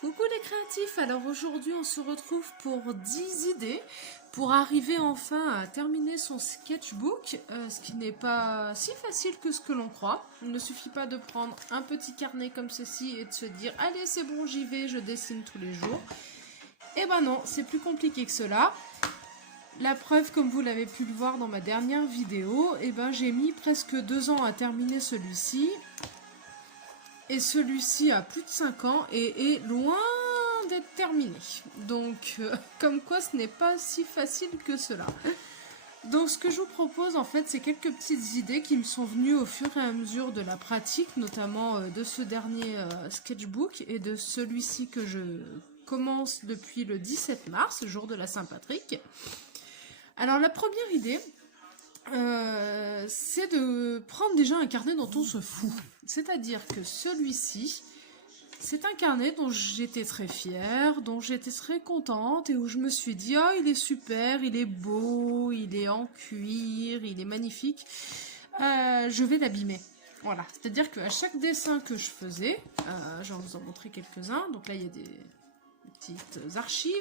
Coucou les créatifs, alors aujourd'hui on se retrouve pour 10 idées pour arriver enfin à terminer son sketchbook, ce qui n'est pas si facile que ce que l'on croit. Il ne suffit pas de prendre un petit carnet comme ceci et de se dire allez c'est bon j'y vais, je dessine tous les jours. Eh ben non, c'est plus compliqué que cela. La preuve, comme vous l'avez pu le voir dans ma dernière vidéo, eh ben j'ai mis presque 2 ans à terminer celui-ci. Et celui-ci a plus de 5 ans et est loin d'être terminé. Donc, comme quoi ce n'est pas si facile que cela. Donc, ce que je vous propose, en fait, c'est quelques petites idées qui me sont venues au fur et à mesure de la pratique, notamment de ce dernier sketchbook et de celui-ci que je commence depuis le 17 mars, jour de la Saint-Patrick. Alors, la première idée, c'est de prendre déjà un carnet dont on se fout. C'est-à-dire que celui-ci, c'est un carnet dont j'étais très fière, dont j'étais très contente et où je me suis dit « Ah, il est super, il est beau, il est en cuir, il est magnifique. Je vais l'abîmer. » Voilà, c'est-à-dire qu'à chaque dessin que je faisais, je vais vous en montrer quelques-uns. Donc là, il y a des petites archives.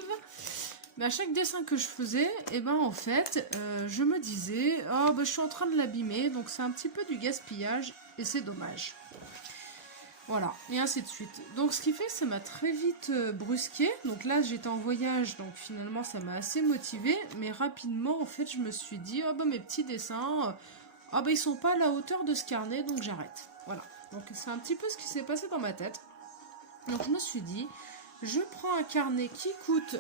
Mais à chaque dessin que je faisais, eh ben en fait, je me disais « Oh, ben, je suis en train de l'abîmer, donc c'est un petit peu du gaspillage et c'est dommage. » Voilà, et ainsi de suite. Donc ce qui fait que ça m'a très vite brusqué. Donc là, j'étais en voyage, donc finalement, ça m'a assez motivée. Mais rapidement, en fait, je me suis dit « Oh, ben, mes petits dessins, oh, ben, ils sont pas à la hauteur de ce carnet, donc j'arrête. » Voilà, donc c'est un petit peu ce qui s'est passé dans ma tête. Donc je me suis dit « Je prends un carnet qui coûte... »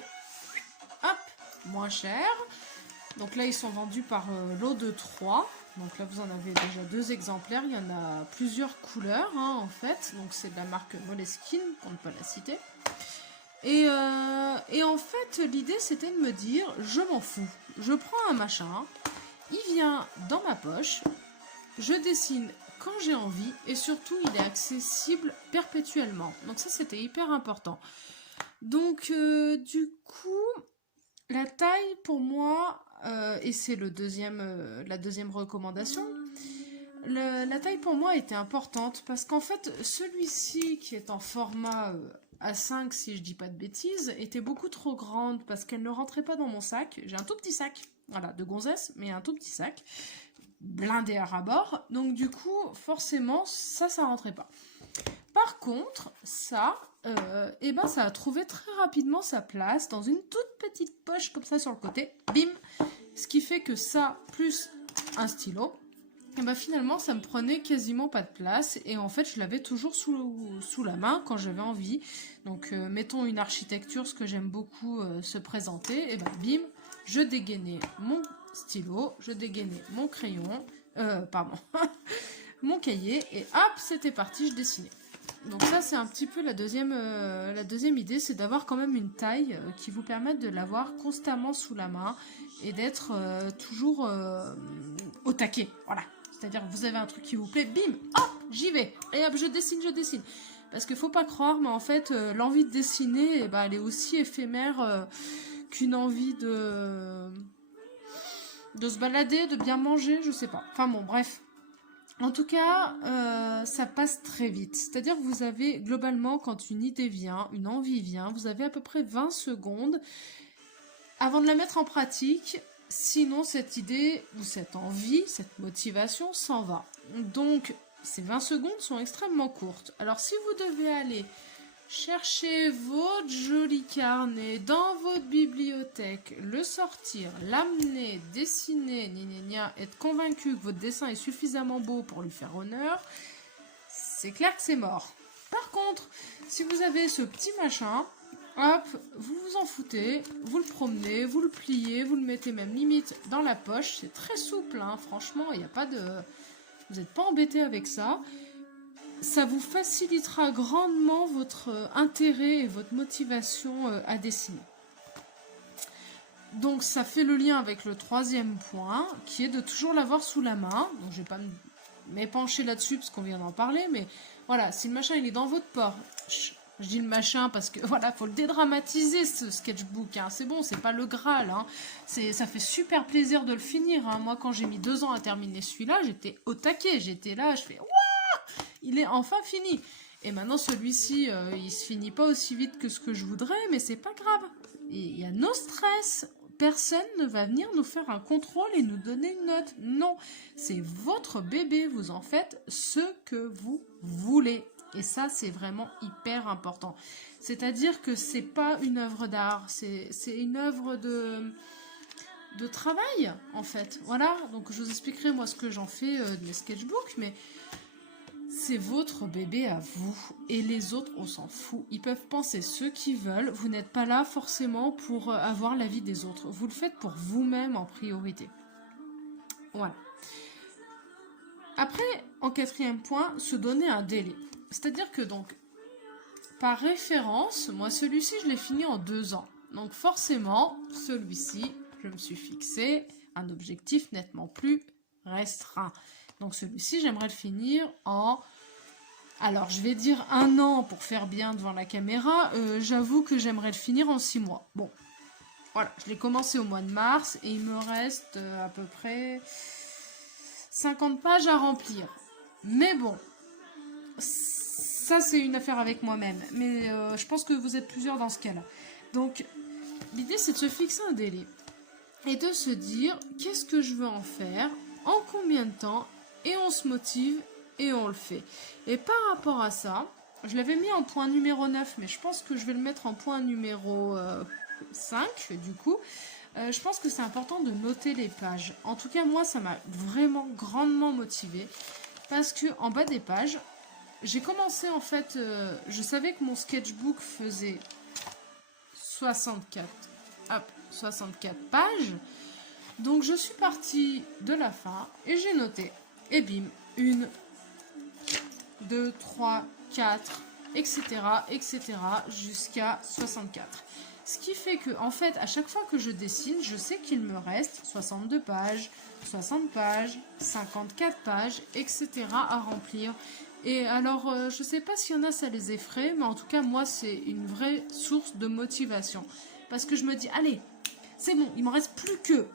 Hop, moins cher. Donc là, ils sont vendus par lot de 3. Donc là, vous en avez déjà 2 exemplaires. Il y en a plusieurs couleurs, hein, en fait. Donc c'est de la marque Moleskine, pour ne pas la citer. Et en fait, l'idée, c'était de me dire, je m'en fous. Je prends un machin, il vient dans ma poche, je dessine quand j'ai envie, et surtout, il est accessible perpétuellement. Donc ça, c'était hyper important. Donc, du coup... La taille, pour moi, et c'est la deuxième recommandation, la taille pour moi était importante parce qu'en fait, celui-ci qui est en format A5, si je dis pas de bêtises, était beaucoup trop grande parce qu'elle ne rentrait pas dans mon sac. J'ai un tout petit sac, voilà, de gonzesse, mais un tout petit sac, blindé à ras-bord. Donc du coup, forcément, ça rentrait pas. Par contre, ça, eh ben, ça a trouvé très rapidement sa place dans une toute petite poche comme ça sur le côté. Bim. Ce qui fait que ça, plus un stylo, eh ben, finalement, ça me prenait quasiment pas de place. Et en fait, je l'avais toujours sous la main quand j'avais envie. Donc, mettons une architecture, ce que j'aime beaucoup se présenter. Et ben, bim, je dégainais mon stylo, je dégainais mon crayon, pardon, mon cahier. Et hop, c'était parti, je dessinais. Donc ça, c'est un petit peu la deuxième idée, c'est d'avoir quand même une taille qui vous permette de l'avoir constamment sous la main et d'être toujours au taquet. Voilà. C'est-à-dire que vous avez un truc qui vous plaît, bim, hop, j'y vais. Et hop, je dessine. Parce qu'il ne faut pas croire, mais en fait, l'envie de dessiner, eh ben, elle est aussi éphémère qu'une envie de se balader, de bien manger, je sais pas. Enfin bon, bref. En tout cas, ça passe très vite. C'est-à-dire que vous avez, globalement, quand une idée vient, une envie vient, vous avez à peu près 20 secondes avant de la mettre en pratique. Sinon, cette idée ou cette envie, cette motivation s'en va. Donc, ces 20 secondes sont extrêmement courtes. Alors, si vous devez aller chercher votre joli carnet dans votre bibliothèque, le sortir, l'amener, dessiner, être convaincu que votre dessin est suffisamment beau pour lui faire honneur, c'est clair que c'est mort. Par contre, si vous avez ce petit machin, hop, vous vous en foutez, vous le promenez, vous le pliez, vous le mettez même limite dans la poche, c'est très souple, hein, franchement, il n'y a pas de... Vous n'êtes pas embêté avec ça. Ça vous facilitera grandement votre intérêt et votre motivation à dessiner. Donc ça fait le lien avec le troisième point, qui est de toujours l'avoir sous la main. Donc je vais pas m'épancher là-dessus parce qu'on vient d'en parler, mais voilà, si le machin il est dans votre poche, je dis le machin parce que voilà, faut le dédramatiser ce sketchbook, hein. C'est bon, c'est pas le Graal, hein. Ça fait super plaisir de le finir, hein. Moi quand j'ai mis 2 ans à terminer celui-là, j'étais au taquet, j'étais là, je fais il est enfin fini. Et maintenant, celui-ci, il se finit pas aussi vite que ce que je voudrais, mais c'est pas grave. Il y a nos stress. Personne ne va venir nous faire un contrôle et nous donner une note. Non, c'est votre bébé. Vous en faites ce que vous voulez. Et ça, c'est vraiment hyper important. C'est-à-dire que c'est pas une œuvre d'art, c'est une œuvre de travail, en fait. Voilà, donc je vous expliquerai moi ce que j'en fais de mes sketchbooks, mais c'est votre bébé à vous. Et les autres, on s'en fout. Ils peuvent penser ce qu'ils veulent. Vous n'êtes pas là forcément pour avoir l'avis des autres. Vous le faites pour vous-même en priorité. Voilà. Après, en quatrième point, se donner un délai. C'est-à-dire que donc, par référence, moi celui-ci, je l'ai fini en 2 ans. Donc forcément, celui-ci, je me suis fixé un objectif nettement plus restreint. Donc celui-ci, j'aimerais le finir en... Alors, je vais dire 1 an pour faire bien devant la caméra. J'avoue que j'aimerais le finir en 6 mois. Bon, voilà, je l'ai commencé au mois de mars et il me reste à peu près 50 pages à remplir. Mais bon, ça c'est une affaire avec moi-même. Mais je pense que vous êtes plusieurs dans ce cas-là. Donc, l'idée c'est de se fixer un délai et de se dire qu'est-ce que je veux en faire, en combien de temps, et on se motive et on le fait. Et par rapport à ça, je l'avais mis en point numéro 9, mais je pense que je vais le mettre en point numéro 5, du coup. Je pense que c'est important de noter les pages. En tout cas, moi, ça m'a vraiment grandement motivée. Parce que en bas des pages, j'ai commencé en fait... je savais que mon sketchbook faisait 64 pages. Donc, je suis partie de la fin et j'ai noté. Et bim, 1, 2, 3, 4, etc., etc., jusqu'à 64. Ce qui fait que, en fait, à chaque fois que je dessine, je sais qu'il me reste 62 pages, 60 pages, 54 pages, etc. à remplir. Et alors, je sais pas s'il y en a, ça les effraie, mais en tout cas, moi, c'est une vraie source de motivation. Parce que je me dis, allez, c'est bon, il m'en reste plus que,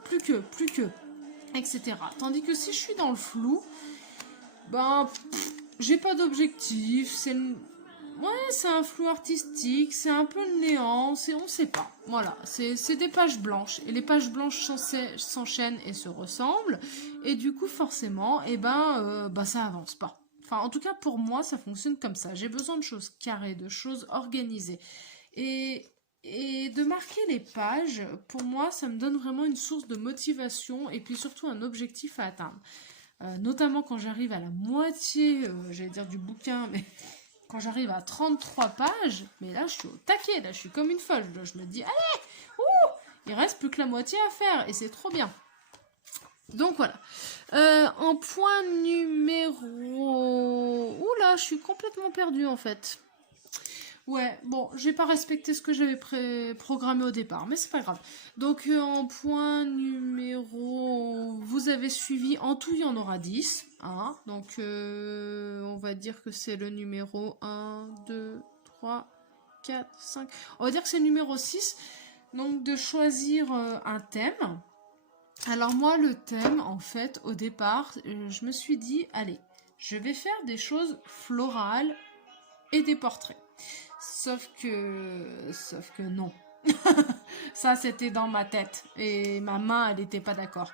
etc. Tandis que si je suis dans le flou, ben, j'ai pas d'objectif, c'est un flou artistique, c'est un peu le néant, on sait pas. Voilà, c'est des pages blanches. Et les pages blanches s'enchaînent et se ressemblent. Et du coup, forcément, ça avance pas. Enfin, en tout cas, pour moi, ça fonctionne comme ça. J'ai besoin de choses carrées, de choses organisées. Et de marquer les pages, pour moi, ça me donne vraiment une source de motivation et puis surtout un objectif à atteindre. Notamment quand j'arrive à la moitié, j'allais dire du bouquin, mais quand j'arrive à 33 pages, mais là, je suis au taquet, là, je suis comme une folle. Là, je me dis, allez, il reste plus que la moitié à faire et c'est trop bien. Donc voilà. En point numéro... Oula, je suis complètement perdue en fait. Ouais, bon, j'ai pas respecté ce que j'avais programmé au départ, mais c'est pas grave. Donc en point numéro... Vous avez suivi, en tout il y en aura 10. Hein, donc on va dire que c'est le numéro 1, 2, 3, 4, 5... On va dire que c'est le numéro 6. Donc de choisir un thème. Alors moi, le thème, en fait, au départ, je me suis dit, allez, je vais faire des choses florales et des portraits. Sauf que non. Ça, c'était dans ma tête. Et ma main, elle n'était pas d'accord.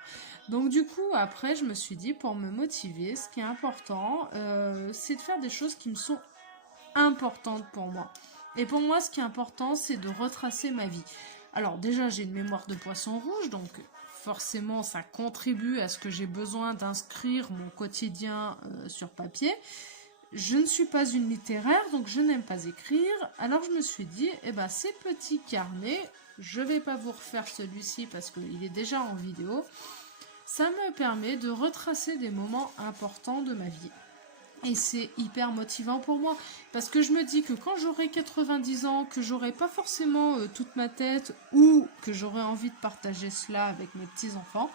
Donc du coup, après, je me suis dit, pour me motiver, ce qui est important, c'est de faire des choses qui me sont importantes pour moi. Et pour moi, ce qui est important, c'est de retracer ma vie. Alors déjà, j'ai une mémoire de poisson rouge, donc forcément, ça contribue à ce que j'ai besoin d'inscrire mon quotidien sur papier. Je ne suis pas une littéraire, donc je n'aime pas écrire. Alors je me suis dit, ces petits carnets, je ne vais pas vous refaire celui-ci parce qu'il est déjà en vidéo. Ça me permet de retracer des moments importants de ma vie. Et c'est hyper motivant pour moi. Parce que je me dis que quand j'aurai 90 ans, que j'aurai pas forcément toute ma tête, ou que j'aurai envie de partager cela avec mes petits-enfants,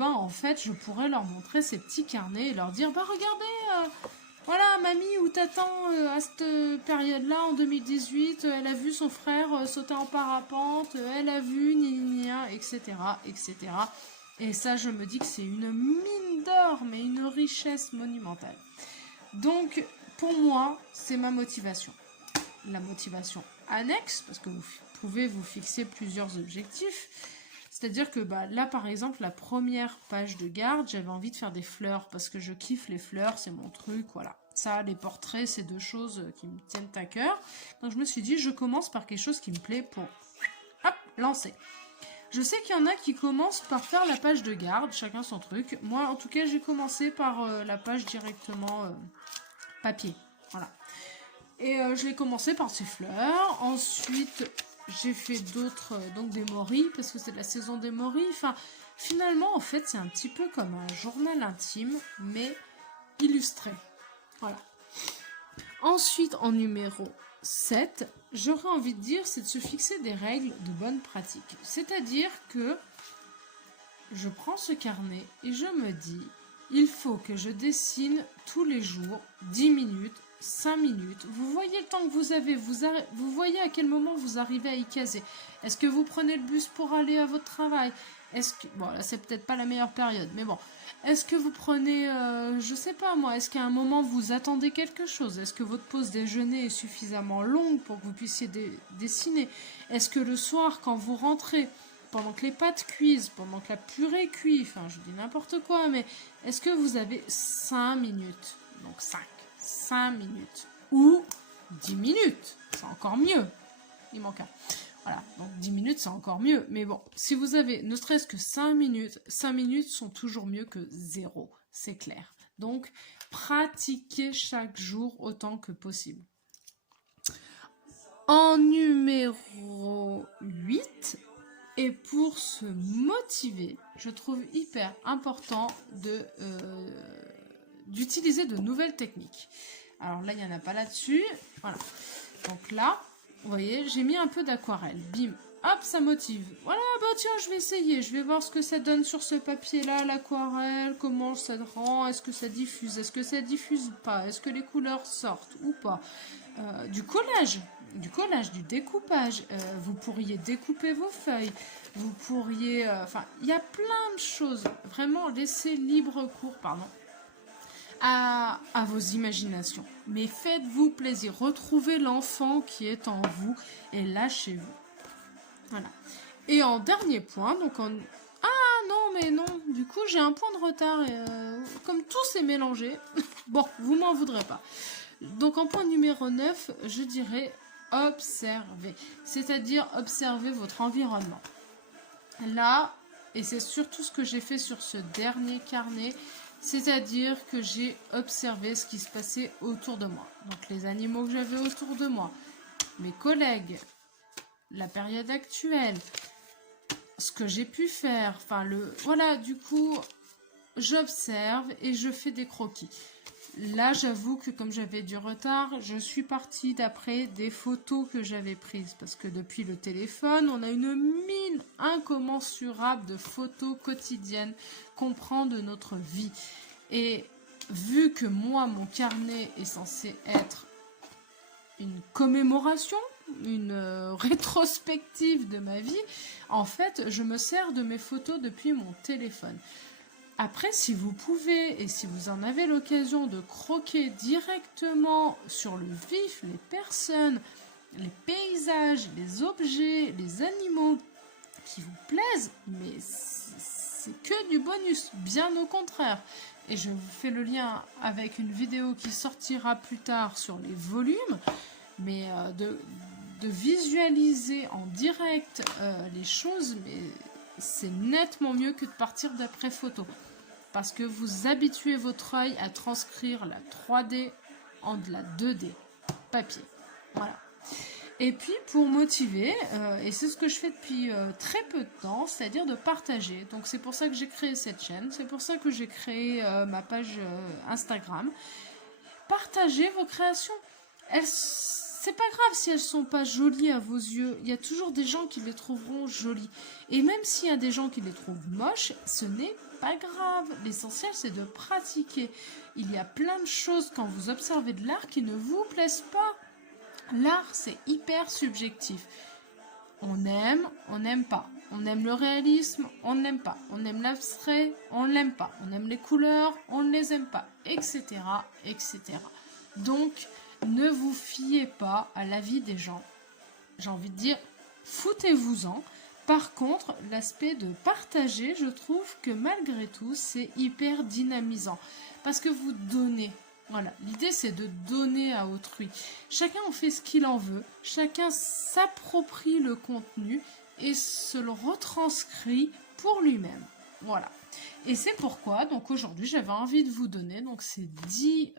en fait, je pourrais leur montrer ces petits carnets et leur dire, regardez, voilà, mamie ou tatan, à cette période-là, en 2018, elle a vu son frère sauter en parapente, elle a vu, etc., etc. Et ça, je me dis que c'est une mine d'or, mais une richesse monumentale. Donc, pour moi, c'est ma motivation. La motivation annexe, parce que vous pouvez vous fixer plusieurs objectifs. C'est-à-dire que là, par exemple, la première page de garde, j'avais envie de faire des fleurs, parce que je kiffe les fleurs, c'est mon truc, voilà. Ça, les portraits, c'est deux choses qui me tiennent à cœur. Donc je me suis dit, je commence par quelque chose qui me plaît pour, hop, lancer. Je sais qu'il y en a qui commencent par faire la page de garde, chacun son truc. Moi, en tout cas, j'ai commencé par la page directement papier. Voilà. Et je l'ai commencé par ces fleurs. Ensuite, j'ai fait d'autres, donc des moris, parce que c'est de la saison des moris. Enfin, finalement, en fait, c'est un petit peu comme un journal intime, mais illustré. Voilà. Ensuite, en numéro 7, j'aurais envie de dire, c'est de se fixer des règles de bonne pratique. C'est-à-dire que je prends ce carnet et je me dis, il faut que je dessine tous les jours 10 minutes, 5 minutes. Vous voyez le temps que vous avez, vous voyez à quel moment vous arrivez à y caser. Est-ce que vous prenez le bus pour aller à votre travail? Bon, là, c'est peut-être pas la meilleure période, mais bon. Est-ce que vous prenez, je sais pas moi, est-ce qu'à un moment vous attendez quelque chose? Est-ce que votre pause déjeuner est suffisamment longue pour que vous puissiez dessiner? Est-ce que le soir, quand vous rentrez, pendant que les pâtes cuisent, pendant que la purée cuit, enfin je dis n'importe quoi, mais est-ce que vous avez 5 minutes? Donc 5 minutes. Ou 10 minutes, c'est encore mieux. Il manque un. Voilà, donc 10 minutes, c'est encore mieux. Mais bon, si vous avez ne serait-ce que 5 minutes sont toujours mieux que 0, c'est clair. Donc, pratiquez chaque jour autant que possible. En numéro 8, et pour se motiver, je trouve hyper important d'utiliser de nouvelles techniques. Alors là, il n'y en a pas là-dessus. Voilà. Donc là, vous voyez, j'ai mis un peu d'aquarelle. Bim, hop, ça motive. Voilà, tiens, je vais essayer. Je vais voir ce que ça donne sur ce papier-là, l'aquarelle, comment ça rend, est-ce que ça diffuse pas, est-ce que les couleurs sortent ou pas. Du collage, du découpage. Vous pourriez découper vos feuilles. Vous pourriez... Enfin, il y a plein de choses. Vraiment, laissez libre cours, à vos imaginations. Mais faites-vous plaisir. Retrouvez l'enfant qui est en vous et lâchez-vous. Voilà. Et en dernier point, donc en... Ah non, mais non. Du coup, j'ai un point de retard. Et, comme tout s'est mélangé, bon, vous m'en voudrez pas. Donc en point numéro 9, je dirais observer. C'est-à-dire observer votre environnement. Là, et c'est surtout ce que j'ai fait sur ce dernier carnet, c'est-à-dire que j'ai observé ce qui se passait autour de moi. Donc les animaux que j'avais autour de moi, mes collègues, la période actuelle, ce que j'ai pu faire, voilà, du coup, j'observe et je fais des croquis. Là, j'avoue que comme j'avais du retard, je suis partie d'après des photos que j'avais prises. Parce que depuis le téléphone, on a une mine incommensurable de photos quotidiennes qu'on prend de notre vie. Et vu que moi, mon carnet est censé être une commémoration, une rétrospective de ma vie, en fait, je me sers de mes photos depuis mon téléphone. Après, si vous pouvez et si vous en avez l'occasion de croquer directement sur le vif les personnes, les paysages, les objets, les animaux qui vous plaisent, mais c'est que du bonus, bien au contraire. Et je vous fais le lien avec une vidéo qui sortira plus tard sur les volumes, mais de visualiser en direct les choses, mais c'est nettement mieux que de partir d'après photo. Parce que vous habituez votre œil à transcrire la 3D en de la 2D, papier. Voilà. Et puis pour motiver, et c'est ce que je fais depuis très peu de temps, c'est-à-dire de partager. Donc c'est pour ça que j'ai créé cette chaîne, c'est pour ça que j'ai créé ma page Instagram. Partagez vos créations. C'est pas grave si elles sont pas jolies à vos yeux. Il y a toujours des gens qui les trouveront jolies. Et même s'il y a des gens qui les trouvent moches, ce n'est pas grave. L'essentiel, c'est de pratiquer. Il y a plein de choses quand vous observez de l'art qui ne vous plaisent pas. L'art, c'est hyper subjectif. On aime, on n'aime pas. On aime le réalisme, on ne l'aime pas. On aime l'abstrait, on ne l'aime pas. On aime les couleurs, on ne les aime pas, etc., etc. Donc, ne vous fiez pas à l'avis des gens. J'ai envie de dire, foutez-vous-en. Par contre, l'aspect de partager, je trouve que malgré tout, c'est hyper dynamisant. Parce que vous donnez. Voilà, l'idée c'est de donner à autrui. Chacun en fait ce qu'il en veut, chacun s'approprie le contenu et se le retranscrit pour lui-même. Voilà. Et c'est pourquoi, donc aujourd'hui, j'avais envie de vous donner donc ces 10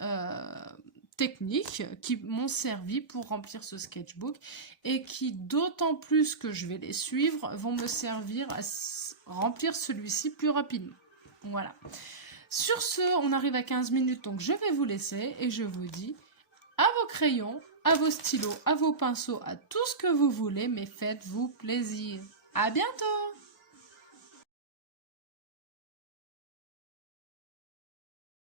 techniques qui m'ont servi pour remplir ce sketchbook et qui, d'autant plus que je vais les suivre, vont me servir à remplir celui-ci plus rapidement. Voilà. Sur ce, on arrive à 15 minutes, donc je vais vous laisser et je vous dis à vos crayons, à vos stylos, à vos pinceaux, à tout ce que vous voulez, mais faites-vous plaisir. À bientôt!